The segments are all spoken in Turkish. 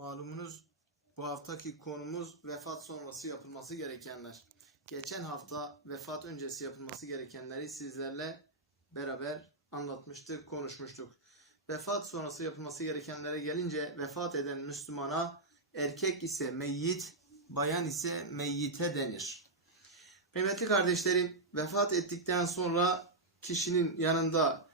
Malumunuz bu haftaki konumuz vefat sonrası yapılması gerekenler. Geçen hafta vefat öncesi yapılması gerekenleri sizlerle beraber anlatmıştık, konuşmuştuk. Vefat sonrası yapılması gerekenlere gelince vefat eden Müslümana erkek ise meyyit, bayan ise meyyite denir. Kıymetli kardeşlerim, vefat ettikten sonra kişinin yanında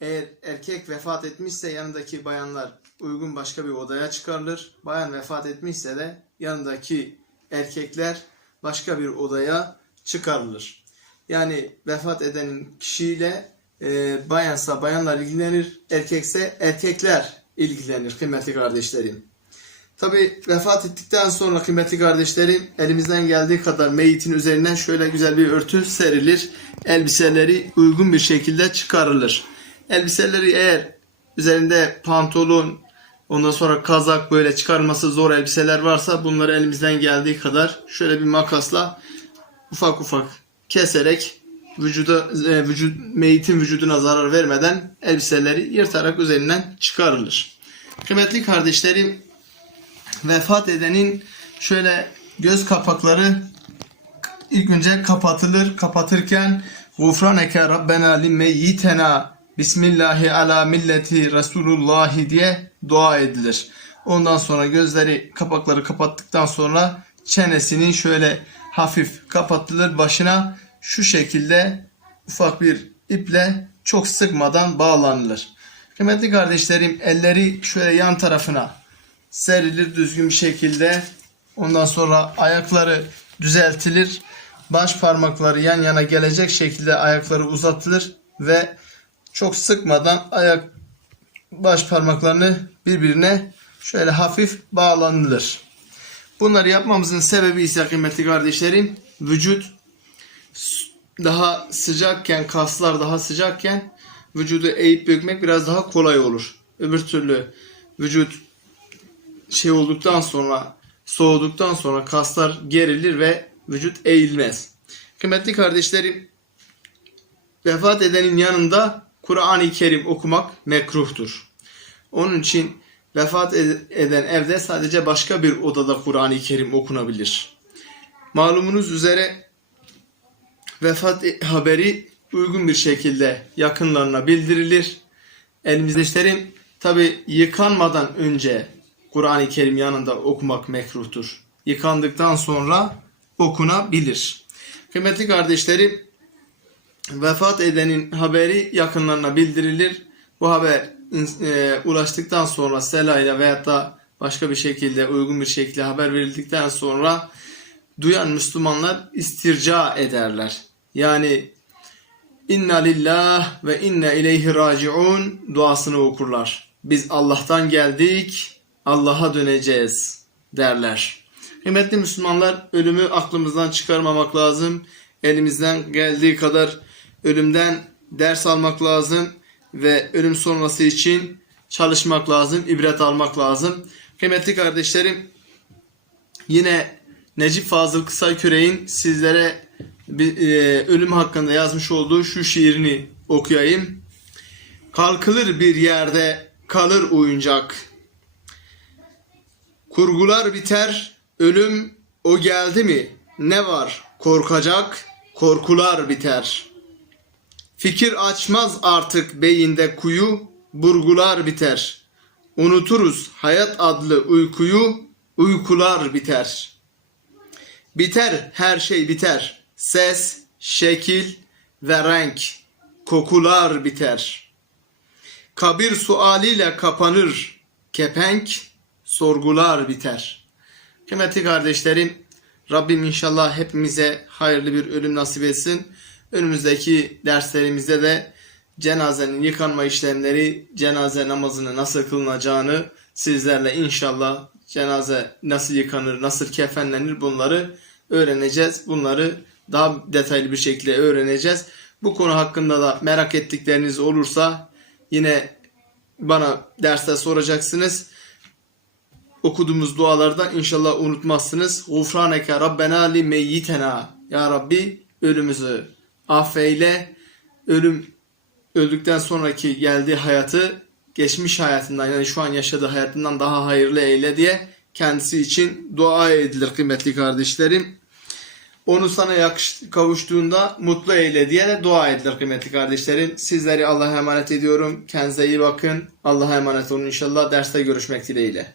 eğer erkek vefat etmişse yanındaki bayanlar uygun başka bir odaya çıkarılır. Bayan vefat etmişse de yanındaki erkekler başka bir odaya çıkarılır. Yani vefat edenin kişiyle e, bayansa bayanlar ilgilenir, erkekse erkekler ilgilenir kıymetli kardeşlerim. Tabi vefat ettikten sonra kıymetli kardeşlerim elimizden geldiği kadar meyitin üzerinden şöyle güzel bir örtü serilir. Elbiseleri uygun bir şekilde çıkarılır. Elbiseleri eğer üzerinde pantolon, ondan sonra kazak böyle çıkarılması zor elbiseler varsa bunları elimizden geldiği kadar şöyle bir makasla ufak ufak keserek vücuda e, vücut meyitin vücuduna zarar vermeden elbiseleri yırtarak üzerinden çıkarılır. Kıymetli kardeşlerim vefat edenin şöyle göz kapakları ilk önce kapatılır. Kapatırken Gufraneke Rabbena limeyyitena Bismillahi ala milleti Resulullah diye dua edilir. Ondan sonra gözleri kapakları kapattıktan sonra çenesinin şöyle hafif kapatılır başına şu şekilde ufak bir iple çok sıkmadan bağlanılır. Kıymetli kardeşlerim elleri şöyle yan tarafına serilir düzgün bir şekilde. Ondan sonra ayakları düzeltilir. Baş parmakları yan yana gelecek şekilde ayakları uzatılır ve çok sıkmadan ayak baş parmaklarını birbirine şöyle hafif bağlanılır. Bunları yapmamızın sebebi ise kıymetli kardeşlerim vücut daha sıcakken kaslar daha sıcakken vücudu eğip bükmek biraz daha kolay olur. Öbür türlü vücut şey olduktan sonra soğuduktan sonra kaslar gerilir ve vücut eğilmez. Kıymetli kardeşlerim vefat edenin yanında Kur'an-ı Kerim okumak mekruhtur. Onun için vefat eden evde sadece başka bir odada Kur'an-ı Kerim okunabilir. Malumunuz üzere vefat haberi uygun bir şekilde yakınlarına bildirilir. Elimizdekilerin tabi yıkanmadan önce Kur'an-ı Kerim yanında okumak mekruhtur. Yıkandıktan sonra okunabilir. Kıymetli kardeşlerim, vefat edenin haberi yakınlarına bildirilir. Bu haber e, ulaştıktan sonra selayla veyahut da başka bir şekilde uygun bir şekilde haber verildikten sonra duyan Müslümanlar istirca ederler. Yani inna lillah ve inna ileyhi raciun duasını okurlar. Biz Allah'tan geldik, Allah'a döneceğiz derler. Kıymetli Müslümanlar ölümü aklımızdan çıkarmamak lazım. Elimizden geldiği kadar ölümden ders almak lazım ve ölüm sonrası için çalışmak lazım, ibret almak lazım. Kıymetli kardeşlerim yine Necip Fazıl Kısaküre'nin sizlere bir, e, ölüm hakkında yazmış olduğu şu şiirini okuyayım. Kalkılır bir yerde kalır oyuncak. Kurgular biter, ölüm o geldi mi? Ne var korkacak? Korkular biter. Fikir açmaz artık beyinde kuyu, burgular biter. Unuturuz hayat adlı uykuyu, uykular biter. Biter her şey biter. Ses, şekil ve renk, kokular biter. Kabir sualiyle kapanır kepenk, sorgular biter. Kıymetli kardeşlerim, Rabbim inşallah hepimize hayırlı bir ölüm nasip etsin. Önümüzdeki derslerimizde de cenazenin yıkanma işlemleri, cenaze namazını nasıl kılınacağını sizlerle inşallah cenaze nasıl yıkanır, nasıl kefenlenir bunları öğreneceğiz. Bunları daha detaylı bir şekilde öğreneceğiz. Bu konu hakkında da merak ettikleriniz olursa yine bana derste soracaksınız. Okuduğumuz dualarda inşallah unutmazsınız. Gufraneke Rabbena li meyyitena. Ya Rabbi ölümümüzü affeyle. Ölüm öldükten sonraki geldiği hayatı geçmiş hayatından yani şu an yaşadığı hayatından daha hayırlı eyle diye kendisi için dua edilir kıymetli kardeşlerim. Onu sana yakış, kavuştuğunda mutlu eyle diye de dua edilir kıymetli kardeşlerim. Sizleri Allah'a emanet ediyorum. Kendinize iyi bakın. Allah'a emanet olun inşallah. Derste görüşmek dileğiyle.